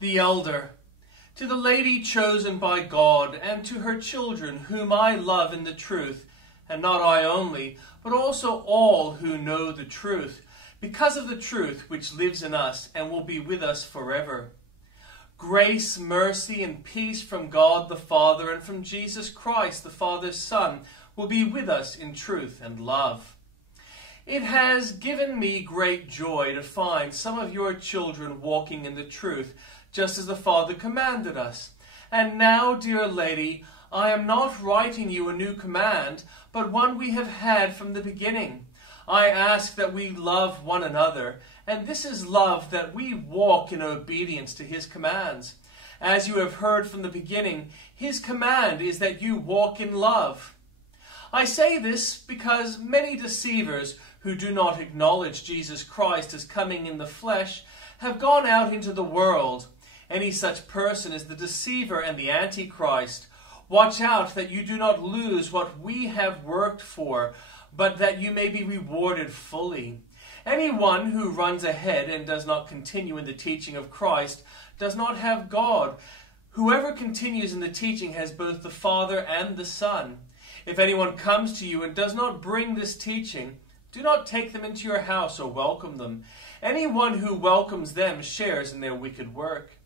The elder, to the lady chosen by God, and to her children, whom I love in the truth, and not I only, but also all who know the truth, because of the truth which lives in us and will be with us forever. Grace, mercy, and peace from God the Father and from Jesus Christ, the Father's Son, will be with us in truth and love. It has given me great joy to find some of your children walking in the truth, just as the Father commanded us. And now, dear lady, I am not writing you a new command, but one we have had from the beginning. I ask that we love one another, and this is love, that we walk in obedience to his commands. As you have heard from the beginning, his command is that you walk in love. I say this because many deceivers who do not acknowledge Jesus Christ as coming in the flesh have gone out into the world. Any such person is the deceiver and the Antichrist. Watch out that you do not lose what we have worked for, but that you may be rewarded fully. Anyone who runs ahead and does not continue in the teaching of Christ does not have God. Whoever continues in the teaching has both the Father and the Son. If anyone comes to you and does not bring this teaching, do not take them into your house or welcome them. Anyone who welcomes them shares in their wicked work.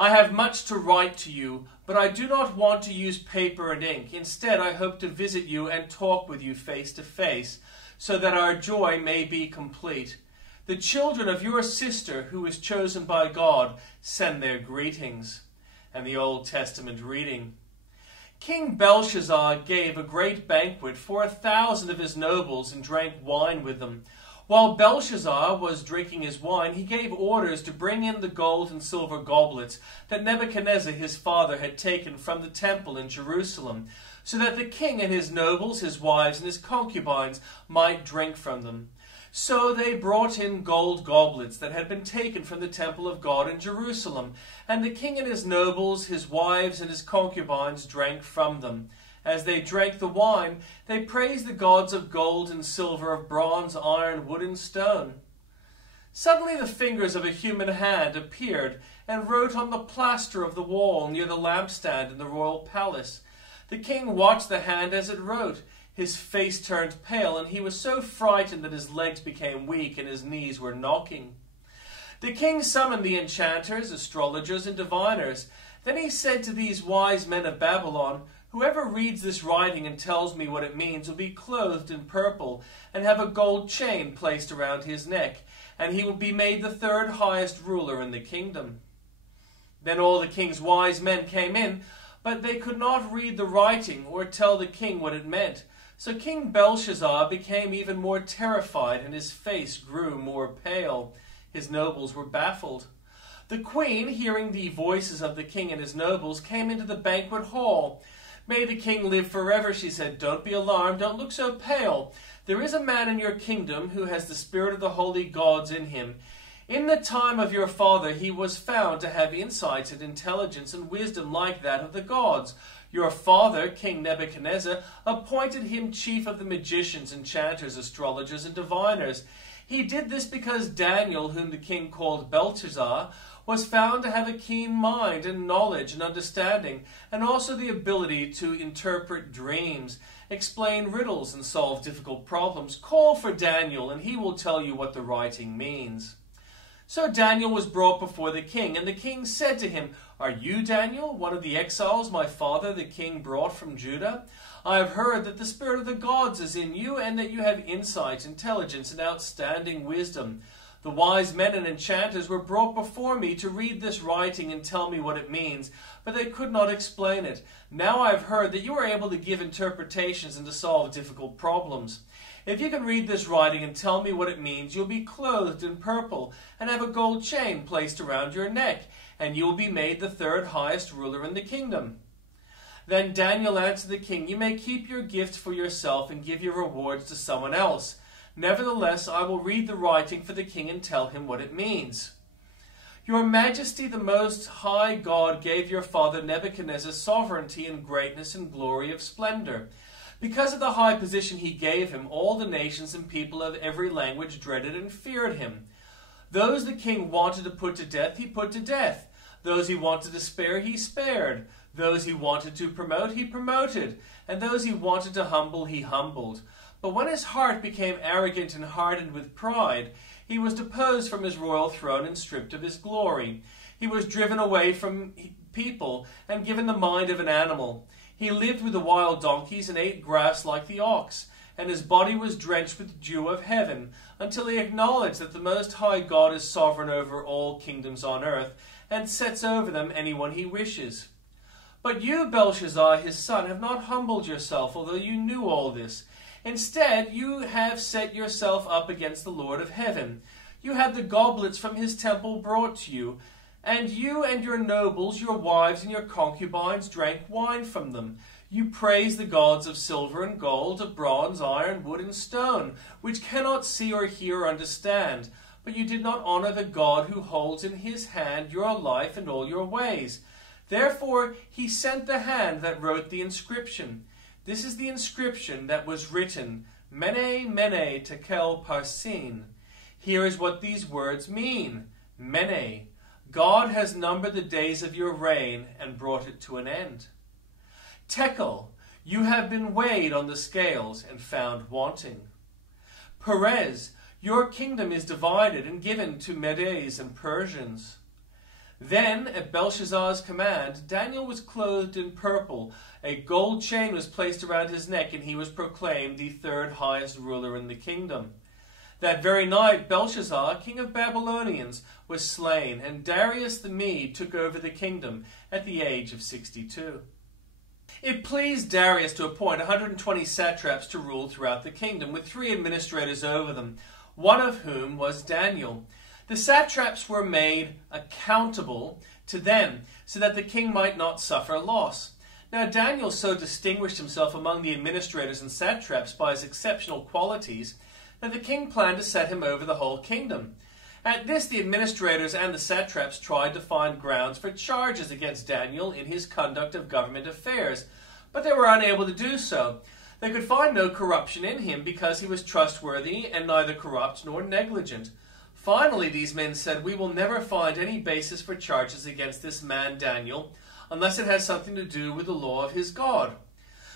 I have much to write to you, but I do not want to use paper and ink. Instead, I hope to visit you and talk with you face to face, so that our joy may be complete. The children of your sister, who is chosen by God, send their greetings. And the Old Testament reading. King Belshazzar gave a great banquet for 1,000 of his nobles and drank wine with them. While Belshazzar was drinking his wine, he gave orders to bring in the gold and silver goblets that Nebuchadnezzar his father had taken from the temple in Jerusalem, so that the king and his nobles, his wives, and his concubines might drink from them. So they brought in gold goblets that had been taken from the temple of God in Jerusalem, and the king and his nobles, his wives, and his concubines drank from them. As they drank the wine, they praised the gods of gold and silver, of bronze, iron, wood, and stone. Suddenly the fingers of a human hand appeared and wrote on the plaster of the wall near the lampstand in the royal palace. The king watched the hand as it wrote. His face turned pale, and he was so frightened that his legs became weak and his knees were knocking. The king summoned the enchanters, astrologers, and diviners. Then he said to these wise men of Babylon, "Whoever reads this writing and tells me what it means will be clothed in purple and have a gold chain placed around his neck, and he will be made the third highest ruler in the kingdom." Then all the king's wise men came in, but they could not read the writing or tell the king what it meant. So King Belshazzar became even more terrified, and his face grew more pale. His nobles were baffled. The queen, hearing the voices of the king and his nobles, came into the banquet hall. "May the king live forever," she said. "Don't be alarmed. Don't look so pale. There is a man in your kingdom who has the spirit of the holy gods in him. In the time of your father he was found to have insight and intelligence and wisdom like that of the gods. Your father, King Nebuchadnezzar, appointed him chief of the magicians, enchanters, astrologers, and diviners. He did this because Daniel, whom the king called Belteshazzar, was found to have a keen mind and knowledge and understanding, and also the ability to interpret dreams, explain riddles, and solve difficult problems. Call for Daniel, and he will tell you what the writing means." So Daniel was brought before the king, and the king said to him, "Are you Daniel, one of the exiles my father the king brought from Judah? I have heard that the spirit of the gods is in you, and that you have insight, intelligence, and outstanding wisdom. The wise men and enchanters were brought before me to read this writing and tell me what it means, but they could not explain it. Now I have heard that you are able to give interpretations and to solve difficult problems. If you can read this writing and tell me what it means, you'll be clothed in purple and have a gold chain placed around your neck, and you will be made the third highest ruler in the kingdom." Then Daniel answered the king, "You may keep your gift for yourself and give your rewards to someone else. Nevertheless, I will read the writing for the king and tell him what it means. Your Majesty, the Most High God gave your father Nebuchadnezzar sovereignty and greatness and glory of splendor. Because of the high position he gave him, all the nations and people of every language dreaded and feared him. Those the king wanted to put to death, he put to death. Those he wanted to spare, he spared. Those he wanted to promote, he promoted. And those he wanted to humble, he humbled. But when his heart became arrogant and hardened with pride, he was deposed from his royal throne and stripped of his glory. He was driven away from people and given the mind of an animal. He lived with the wild donkeys and ate grass like the ox, and his body was drenched with dew of heaven, until he acknowledged that the Most High God is sovereign over all kingdoms on earth, and sets over them anyone he wishes. But you, Belshazzar, his son, have not humbled yourself, although you knew all this. Instead, you have set yourself up against the Lord of heaven. You had the goblets from his temple brought to you, and you and your nobles, your wives, and your concubines drank wine from them. You praised the gods of silver and gold, of bronze, iron, wood, and stone, which cannot see or hear or understand. But you did not honor the God who holds in his hand your life and all your ways. Therefore he sent the hand that wrote the inscription. This is the inscription that was written, Mene, Mene, Tekel, Parsin. Here is what these words mean. Mene, God has numbered the days of your reign and brought it to an end. Tekel, you have been weighed on the scales and found wanting. Perez, your kingdom is divided and given to Medes and Persians. Then, at Belshazzar's command, Daniel was clothed in purple. A gold chain was placed around his neck, and he was proclaimed the third highest ruler in the kingdom. That very night, Belshazzar, king of Babylonians, was slain, and Darius the Mede took over the kingdom at the age of 62. It pleased Darius to appoint 120 satraps to rule throughout the kingdom, with 3 administrators over them, one of whom was Daniel. The satraps were made accountable to them, so that the king might not suffer loss. Now Daniel so distinguished himself among the administrators and satraps by his exceptional qualities that the king planned to set him over the whole kingdom. At this, the administrators and the satraps tried to find grounds for charges against Daniel in his conduct of government affairs, but they were unable to do so. They could find no corruption in him because he was trustworthy and neither corrupt nor negligent. Finally, these men said, "We will never find any basis for charges against this man Daniel unless it has something to do with the law of his God."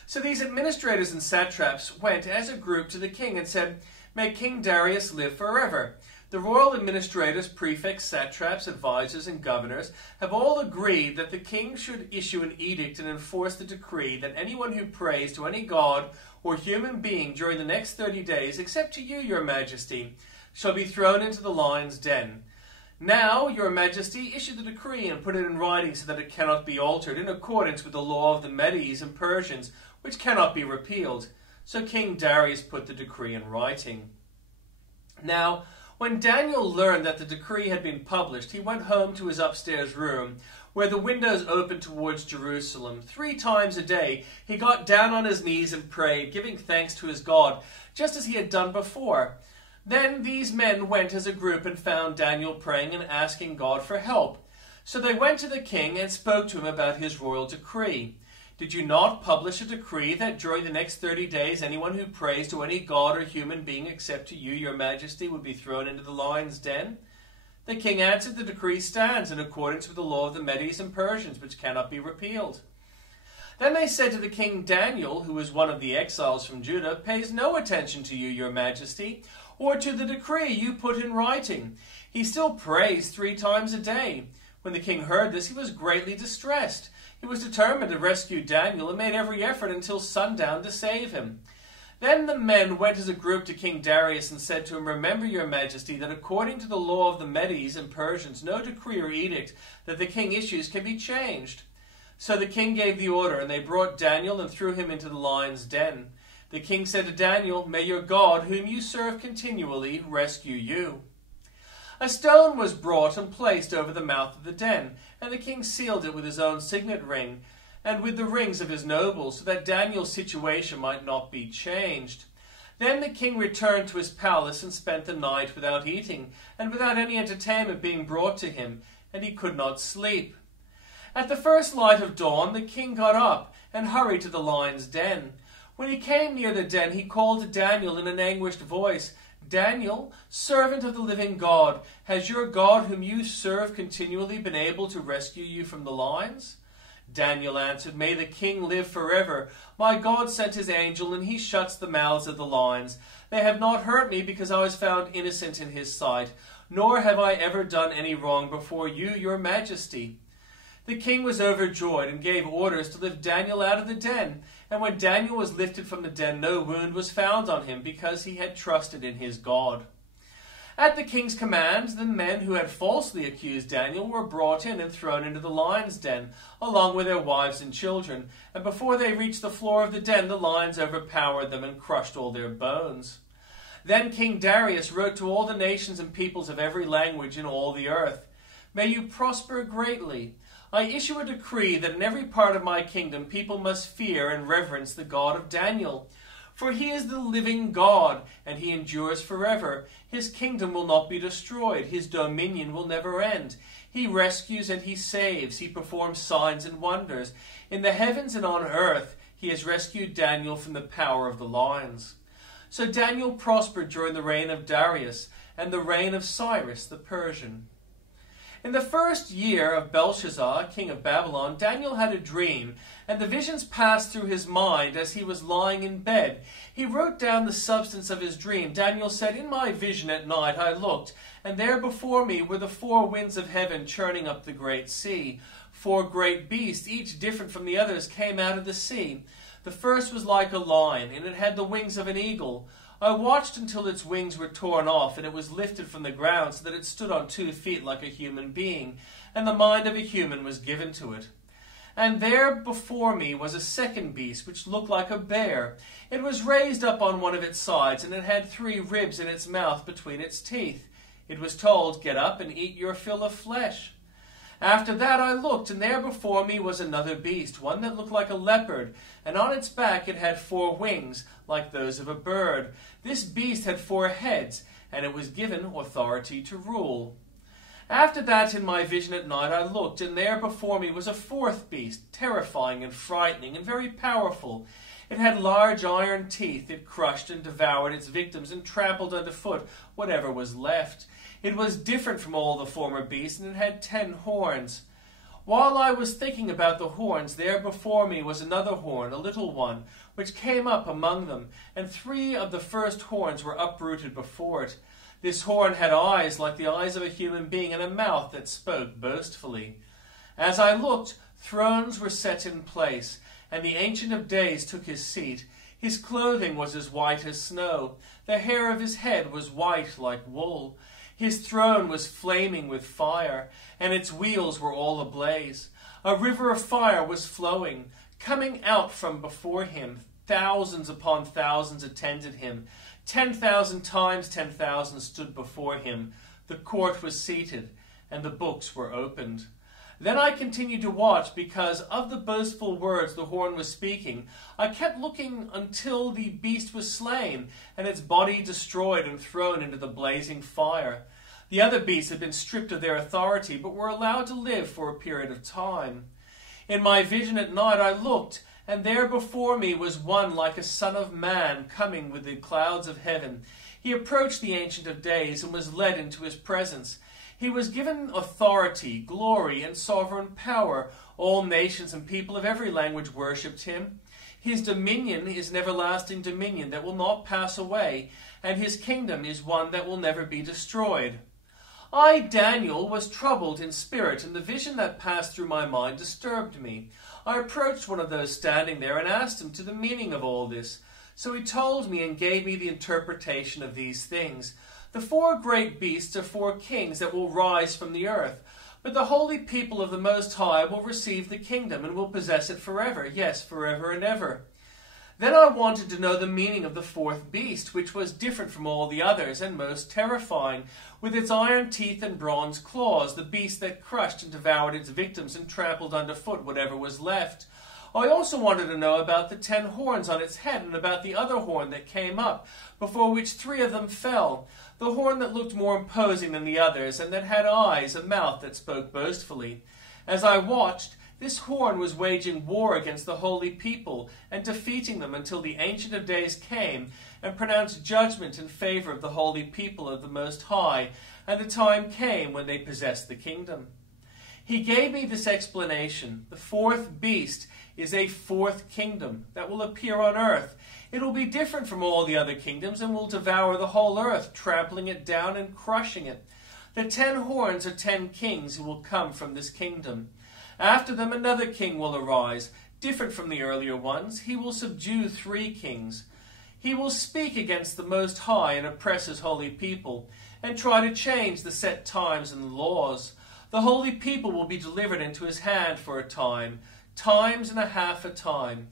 So these administrators and satraps went as a group to the king and said, "May King Darius live forever. The royal administrators, prefects, satraps, advisors, and governors have all agreed that the king should issue an edict and enforce the decree that anyone who prays to any god or human being during the next 30 days, except to you, your majesty, shall be thrown into the lion's den. Now, your majesty, issue the decree and put it in writing so that it cannot be altered, in accordance with the law of the Medes and Persians, which cannot be repealed." So King Darius put the decree in writing. Now, when Daniel learned that the decree had been published, he went home to his upstairs room, where the windows opened towards Jerusalem. 3 times a day he got down on his knees and prayed, giving thanks to his God, just as he had done before. Then these men went as a group and found Daniel praying and asking God for help. So they went to the king and spoke to him about his royal decree. "Did you not publish a decree that during the next 30 days anyone who prays to any god or human being except to you, your majesty, would be thrown into the lion's den?" The king answered, "The decree stands in accordance with the law of the Medes and Persians, which cannot be repealed." Then they said to the king, "Daniel, who is one of the exiles from Judah, pays no attention to you, your majesty, or to the decree you put in writing. He still prays 3 times a day." When the king heard this, he was greatly distressed. He was determined to rescue Daniel and made every effort until sundown to save him. Then the men went as a group to King Darius and said to him, "Remember, your majesty, that according to the law of the Medes and Persians, no decree or edict that the king issues can be changed." So the king gave the order, and they brought Daniel and threw him into the lion's den. The king said to Daniel, "May your God, whom you serve continually, rescue you." A stone was brought and placed over the mouth of the den, and the king sealed it with his own signet ring and with the rings of his nobles, so that Daniel's situation might not be changed. Then the king returned to his palace and spent the night without eating and without any entertainment being brought to him, and he could not sleep. At the first light of dawn, the king got up and hurried to the lion's den. When he came near the den, he called to Daniel in an anguished voice, Daniel, servant of the living God, has your God whom you serve continually been able to rescue you from the lions?" Daniel answered, "May the king live forever. My God sent his angel, and he shuts the mouths of the lions. They have not hurt me because I was found innocent in his sight, nor have I ever done any wrong before you, your majesty." The king was overjoyed and gave orders to lift Daniel out of the den. And when Daniel was lifted from the den, no wound was found on him, because he had trusted in his God. At the king's command, the men who had falsely accused Daniel were brought in and thrown into the lion's den, along with their wives and children. And before they reached the floor of the den, the lions overpowered them and crushed all their bones. Then King Darius wrote to all the nations and peoples of every language in all the earth, "May you prosper greatly. I issue a decree that in every part of my kingdom people must fear and reverence the God of Daniel. For he is the living God, and he endures forever. His kingdom will not be destroyed. His dominion will never end. He rescues and he saves. He performs signs and wonders. In the heavens and on earth he has rescued Daniel from the power of the lions." So Daniel prospered during the reign of Darius and the reign of Cyrus the Persian. In the first year of Belshazzar, king of Babylon, Daniel had a dream, and the visions passed through his mind as he was lying in bed. He wrote down the substance of his dream. Daniel said, "In my vision at night I looked, and there before me were the four winds of heaven churning up the great sea. Four great beasts, each different from the others, came out of the sea. The first was like a lion, and it had the wings of an eagle. I watched until its wings were torn off, and it was lifted from the ground so that it stood on 2 feet like a human being, and the mind of a human was given to it. And there before me was a second beast, which looked like a bear. It was raised up on one of its sides, and it had 3 ribs in its mouth between its teeth. It was told, 'Get up and eat your fill of flesh.' After that I looked, and there before me was another beast, one that looked like a leopard, and on its back it had 4 wings, like those of a bird. This beast had 4 heads, and it was given authority to rule. After that, in my vision at night, I looked, and there before me was a 4th beast, terrifying and frightening and very powerful. It had large iron teeth. It crushed and devoured its victims and trampled underfoot whatever was left. It was different from all the former beasts, and it had 10 horns. While I was thinking about the horns, there before me was another horn, a little one, which came up among them, and 3 of the first horns were uprooted before it. This horn had eyes like the eyes of a human being, and a mouth that spoke boastfully. As I looked, thrones were set in place, and the Ancient of Days took his seat. His clothing was as white as snow. The hair of his head was white like wool. His throne was flaming with fire, and its wheels were all ablaze. A river of fire was flowing, coming out from before him. Thousands upon thousands attended him. 10,000 times 10,000 stood before him. The court was seated, and the books were opened. Then I continued to watch, because of the boastful words the horn was speaking. I kept looking until the beast was slain, and its body destroyed and thrown into the blazing fire. The other beasts had been stripped of their authority, but were allowed to live for a period of time. In my vision at night I looked, and there before me was one like a son of man coming with the clouds of heaven. He approached the Ancient of Days and was led into his presence. He was given authority, glory, and sovereign power. All nations and people of every language worshipped him. His dominion is an everlasting dominion that will not pass away, and his kingdom is one that will never be destroyed. I, Daniel, was troubled in spirit, and the vision that passed through my mind disturbed me. I approached one of those standing there and asked him to the meaning of all this. So he told me and gave me the interpretation of these things. The 4 great beasts are 4 kings that will rise from the earth. But the holy people of the Most High will receive the kingdom and will possess it forever, yes, forever and ever. Then I wanted to know the meaning of the 4th beast, which was different from all the others and most terrifying, with its iron teeth and bronze claws, the beast that crushed and devoured its victims and trampled underfoot whatever was left. I also wanted to know about the 10 horns on its head and about the other horn that came up, before which 3 of them fell, the horn that looked more imposing than the others and that had eyes, a mouth that spoke boastfully. As I watched, This horn was waging war against the holy people and defeating them until the Ancient of Days came and pronounced judgment in favor of the holy people of the Most High, and the time came when they possessed the kingdom. He gave me this explanation. The fourth beast is a fourth kingdom that will appear on earth. It will be different from all the other kingdoms and will devour the whole earth, trampling it down and crushing it. The 10 horns are 10 kings who will come from this kingdom. After them another king will arise, different from the earlier ones. He will subdue 3 kings. He will speak against the Most High and oppress his holy people, and try to change the set times and laws. The holy people will be delivered into his hand for a time, times and a half a time.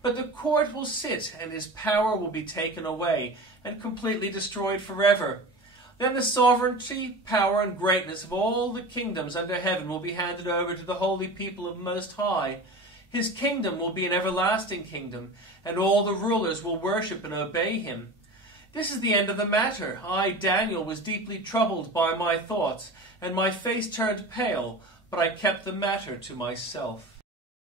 But the court will sit, and his power will be taken away, and completely destroyed forever. Then the sovereignty, power, and greatness of all the kingdoms under heaven will be handed over to the holy people of Most High. His kingdom will be an everlasting kingdom, and all the rulers will worship and obey him. This is the end of the matter. I, Daniel, was deeply troubled by my thoughts, and my face turned pale, but I kept the matter to myself.